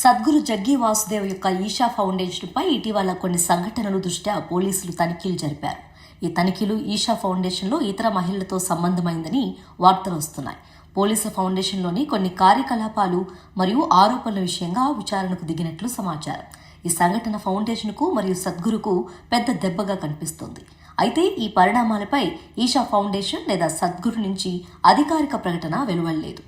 సద్గురు జగ్గి వాసుదేవ్ యొక్క ఈషా ఫౌండేషన్పై ఇటీవల కొన్ని సంఘటనలు దృష్ట్యా పోలీసులు తనిఖీలు జరిపారు. ఈ తనిఖీలు ఈషా ఫౌండేషన్లో ఇతర మహిళలతో సంబంధమైందని వార్తలు వస్తున్నాయి. పోలీసు ఫౌండేషన్లోని కొన్ని కార్యకలాపాలు మరియు ఆరోపణల విషయంగా విచారణకు దిగినట్లు సమాచారం. ఈ సంఘటన ఫౌండేషన్కు మరియు సద్గురుకు పెద్ద దెబ్బగా కనిపిస్తోంది. అయితే ఈ పరిణామాలపై ఈషా ఫౌండేషన్ లేదా సద్గురు నుంచి అధికారిక ప్రకటన వెలువడలేదు.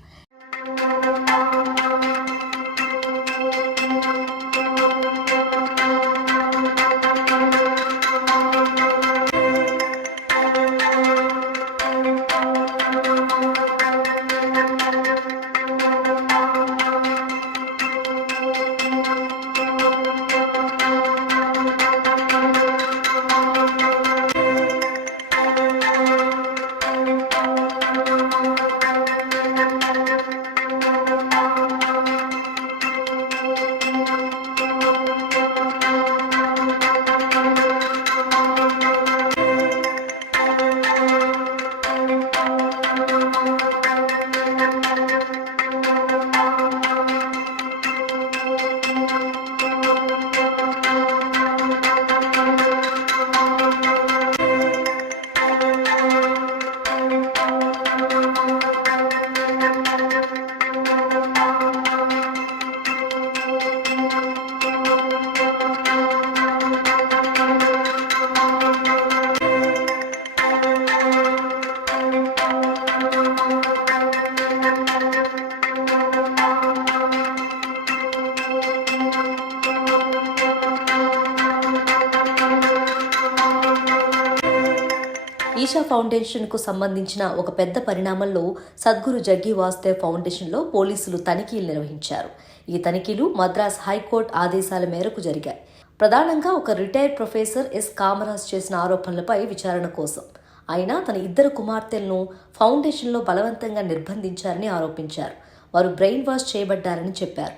ఈషా ఫౌండేషన్కు సంబంధించిన ఒక పెద్ద పరిణామంలో సద్గురు జగ్గి వాసుదేవ్ ఫౌండేషన్లో పోలీసులు తనిఖీలు నిర్వహించారు. ఈ తనిఖీలు మద్రాస్ హైకోర్టు ఆదేశాల మేరకు జరిగాయి. ప్రధానంగా ఒక రిటైర్డ్ ప్రొఫెసర్ ఎస్ కామరాజ్ చేసిన ఆరోపణలపై విచారణ కోసం. ఆయన తన ఇద్దరు కుమార్తెలను ఫౌండేషన్లో బలవంతంగా నిర్బంధించారని ఆరోపించారు. వారు బ్రెయిన్ వాష్ చేయబడ్డారని చెప్పారు.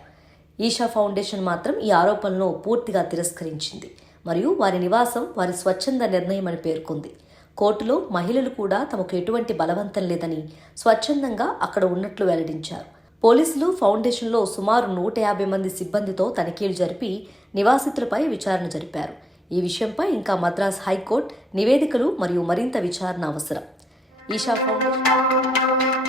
ఈషా ఫౌండేషన్ మాత్రం ఈ ఆరోపణలను పూర్తిగా తిరస్కరించింది మరియు వారి నివాసం వారి స్వచ్ఛంద నిర్ణయమని పేర్కొంది. కోర్టులో మహిళలు కూడా తమకు ఎటువంటి బలవంతం లేదని స్వచ్ఛందంగా అక్కడ ఉన్నట్లు వెల్లడించారు. పోలీసులు ఫౌండేషన్లో సుమారు 150 మంది సిబ్బందితో తనిఖీలు జరిపి నివాసితులపై విచారణ జరిపారు. ఈ విషయంపై ఇంకా మద్రాస్ హైకోర్టు నివేదికలు మరియు మరింత విచారణ అవసరం. ఈషా ఫౌండేషన్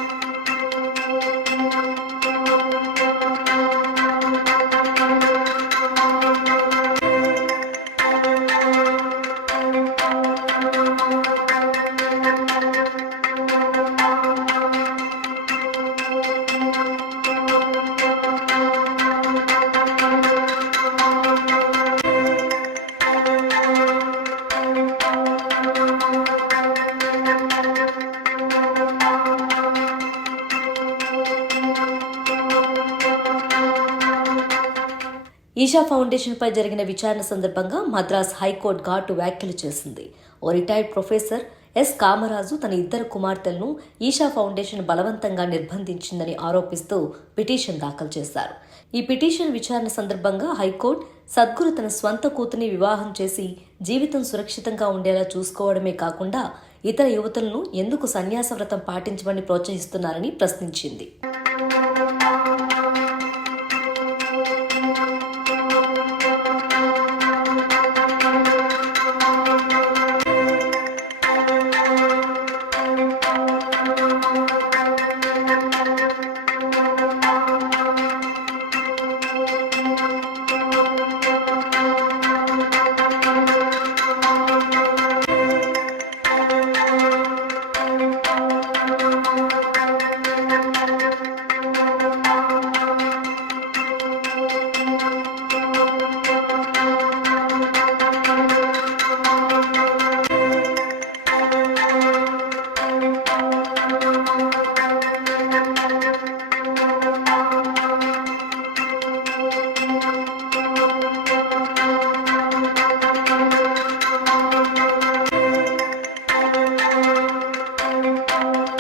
ఈషా ఫౌండేషన్పై జరిగిన విచారణ సందర్భంగా మద్రాస్ హైకోర్టు ఘాటు వ్యాఖ్యలు చేసింది. ఓ రిటైర్డ్ ప్రొఫెసర్ ఎస్ కామరాజు తన ఇద్దరు కుమార్తెలను ఈషా ఫౌండేషన్ బలవంతంగా నిర్బంధించిందని ఆరోపిస్తూ పిటిషన్ దాఖలు చేశారు. ఈ పిటిషన్ విచారణ సందర్భంగా హైకోర్టు సద్గురు తన స్వంత కూతుని వివాహం చేసి జీవితం సురక్షితంగా ఉండేలా చూసుకోవడమే కాకుండా ఇతర యువతులను ఎందుకు సన్యాస వ్రతం పాటించమని ప్రోత్సహిస్తున్నారని ప్రశ్నించింది.